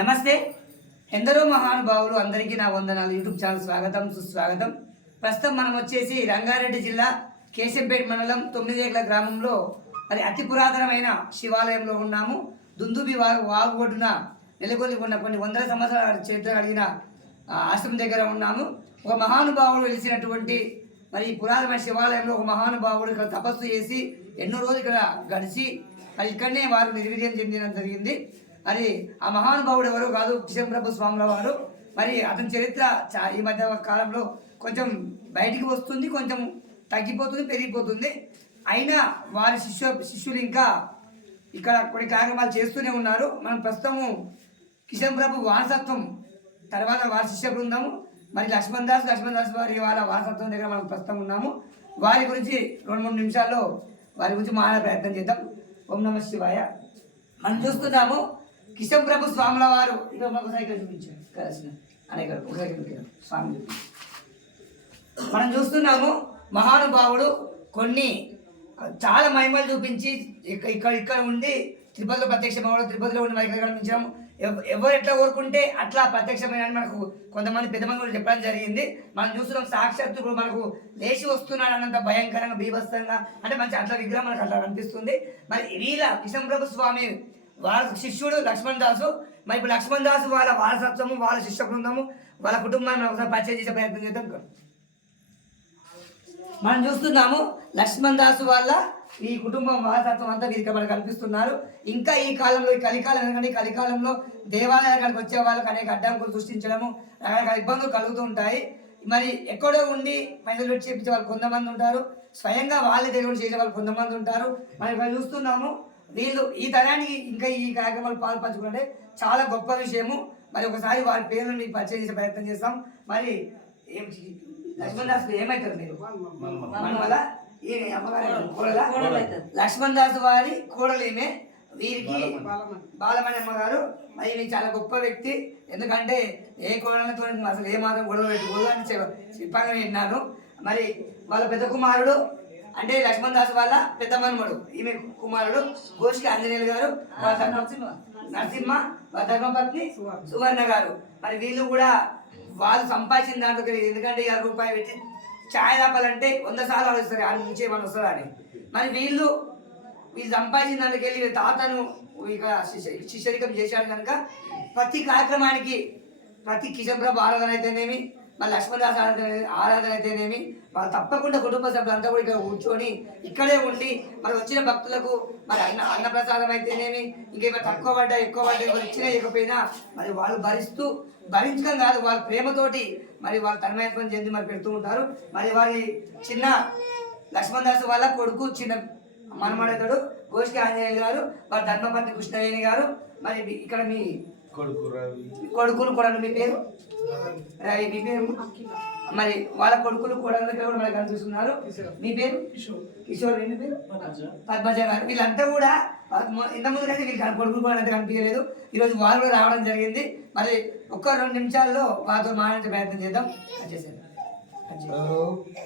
నమస్తే. ఎందరో మహానుభావులు అందరికీ నా వందనాలు. యూట్యూబ్ ఛానల్ స్వాగతం సుస్వాగతం. ప్రస్తుతం మనం వచ్చేసి రంగారెడ్డి జిల్లా కేశంపేట మండలం తొమ్మిదేకల గ్రామంలో మరి అతి పురాతనమైన శివాలయంలో ఉన్నాము. దుందుబి వాగు వాగు ఒడ్డున నెలకొల్లి ఉన్న కొన్ని వందల సంవత్సరాల చరిత్ర కలిగిన ఆశ్రమం దగ్గర ఉన్నాము. ఒక మహానుభావుడు వెలిసినటువంటి మరి పురాతనమైన శివాలయంలో ఒక మహానుభావుడు ఇక్కడ తపస్సు చేసి ఎన్నో రోజులు ఇక్కడ గడిచి మరి ఇక్కడనే వారు నిర్వీర్యం చెందిన జరిగింది. మరి ఆ మహానుభావుడు ఎవరు కాదు కిషన్ ప్రభు స్వాముల వారు. మరి అతని చరిత్ర చా- ఈ మధ్య కాలంలో కొంచెం బయటికి వస్తుంది కొంచెం తగ్గిపోతుంది పెరిగిపోతుంది. అయినా వారి శిష్యు శిష్యులు ఇంకా ఇక్కడ కొన్ని కార్యక్రమాలు చేస్తూనే ఉన్నారు. మనం ప్రస్తుతము కిషన్ ప్రభు వారసత్వం తర్వాత వారి శిష్య బృందము మరి లక్ష్మణ్ దాస్ లక్ష్మణ్ దాస్ వారి వాళ్ళ వారసత్వం దగ్గర మనం ప్రస్తుతం ఉన్నాము. వారి గురించి రెండు మూడు నిమిషాల్లో వారి గురించి మాట్లాడే ప్రయత్నం చేద్దాం. ఓం నమ శివాయ. మనం చూస్తున్నాము కిషన్ ప్రభు స్వాముల వారు ఇదో మాకు సైకిల్ చూపించారు. కలిసిన అనేక ఒకసారి స్వామి చూపించారు. మనం చూస్తున్నాము మహానుభావుడు కొన్ని చాలా మహిమలు చూపించి ఇక్కడ ఇక్కడ ఉండి తిరుపతిలో ప్రత్యక్షమవడం తిరుపతిలో ఉండి మనకి కనిపించాము ఎవరు ఎట్లా కోరుకుంటే అట్లా ప్రత్యక్షమైన మనకు కొంతమంది పెద్దమంది కూడా చెప్పడం జరిగింది. మనం చూస్తున్నాం సాక్షాత్తు ఇప్పుడు మనకు లేచి వస్తున్నాడు అన్నంత భయంకరంగా బీభత్సంగా అంటే మంచి అట్లా విగ్రహం మనకు అట్లా కనిపిస్తుంది. మరి వీళ్ళ కిషన్ ప్రభు స్వామి వాళ్ళ శిష్యుడు లక్ష్మణ్ దాసు. మరి ఇప్పుడు లక్ష్మణ్ దాసు వాళ్ళ వారసత్వము వాళ్ళ శిష్య బృందము వాళ్ళ కుటుంబాన్ని ఒకసారి పరిచయం చేసే ప్రయత్నం చేద్దాం. మనం చూస్తున్నాము లక్ష్మణ్ దాసు వాళ్ళ ఈ కుటుంబం వారసత్వం అంతా వీరికి మనకు కనిపిస్తున్నారు ఇంకా ఈ కాలంలో ఈ కలికాలం ఎందుకంటే కలికాలంలో దేవాలయాలకు వచ్చే వాళ్ళకి అనేక అడ్డంకులు సృష్టించడము రకరకాల ఇబ్బందులు కలుగుతూ ఉంటాయి. మరి ఎక్కడో ఉండి పైసలు పెట్టి చేపించే వాళ్ళు కొంతమంది ఉంటారు. స్వయంగా వాళ్ళే దేవుడు చేసే వాళ్ళు కొంతమంది ఉంటారు. మనం ఇక్కడ చూస్తున్నాము వీళ్ళు ఈ తరానికి ఇంకా ఈ కార్యక్రమాలు పాల్పంచుకుంటే చాలా గొప్ప విషయము. మరి ఒకసారి వారి పేర్లను మీకు పరిచయం చేసే ప్రయత్నం చేస్తాం. మరి ఏం లక్ష్మణ్ దాస్ ఏమవుతారు మీరు? వల్ల ఈ అమ్మగారు కోడల? లక్ష్మణ్ దాస్ వారి కోడలేమే. వీరికి బాలమణి. అమ్మగారు. మరి ఈమె చాలా గొప్ప వ్యక్తి. ఎందుకంటే ఏ కోడలతో అసలు ఏ మాత్రం గొడవ పెట్టుకోదు అని చెప్- చెప్పాలని విన్నాను. మరి వాళ్ళ పెద్ద కుమారుడు అంటే లక్ష్మణ్ దాస్ వాళ్ళ పెద్ద మనుమడు. ఈమె కుమారుడు గోష్కి ఆంజనేయులు గారు నరసింహ. వాళ్ళ ధర్మపత్ని సువర్ణ. గారు. మరి వీళ్ళు కూడా వాళ్ళు సంపాదించిన దాంట్లో ఎందుకంటే ఇరవై రూపాయలు పెట్టి ఛాయ్ ఆపాలంటే వంద సార్లు ఆలోచిస్తారు ఆ నుంచి ఏమైనా వస్తుందా అని. మరి వీళ్ళు వీళ్ళు సంపాదించిన దానికి వెళ్ళి వీళ్ళ తాతను ఇక శిష్యరికం చేశాడు కనుక ప్రతి కార్యక్రమానికి ప్రతి కిషన్ ప్రభు ఆరాధన అయితేనేమి మరి లక్ష్మణదాస్ ఆరాధన ఆరాధన అయితేనేమి వాళ్ళు తప్పకుండా కుటుంబ సభ్యులంతా కూడా ఇక్కడ కూర్చొని ఇక్కడే ఉండి మరి వచ్చిన భక్తులకు మరి అన్న అన్నప్రసాదం అయితేనేమి ఇంకేమైనా తక్కువ పడ్డా ఎక్కువ పడ్డా ఎవరు ఇచ్చినా ఇవ్వకపోయినా మరి వాళ్ళు భరిస్తూ భరించడం కాదు వాళ్ళ ప్రేమతోటి మరి వాళ్ళు తన్మయత్వం చెంది మరి పెడుతూ ఉంటారు. మరి వారి చిన్న లక్ష్మణ్ దాస్ వాళ్ళ కొడుకు చిన్న మనమడతాడు గోష్కి ఆంజనేయులు గారు వారి ధర్మపతి కృష్ణవేణి గారు మరి ఇక్కడ మీ కొడుకులు కూడా మీ పేరు? రవి మీ పేరు? మరి వాళ్ళ కొడుకులు కూడా కూడా మనకు కనిపిస్తున్నారు మీ పేరు? కిషోర్. మీ పేరు? పద్మజ. గారు. వీళ్ళంతా కూడా ఇంతకుముందు అయితే వీళ్ళు కొడుకులు కూడా అంత కనిపించలేదు. ఈరోజు వాళ్ళు కూడా రావడం జరిగింది. మరి ఒక్క రెండు నిమిషాల్లో వాళ్ళతో మాట్లాడే ప్రయత్నం చేద్దాం.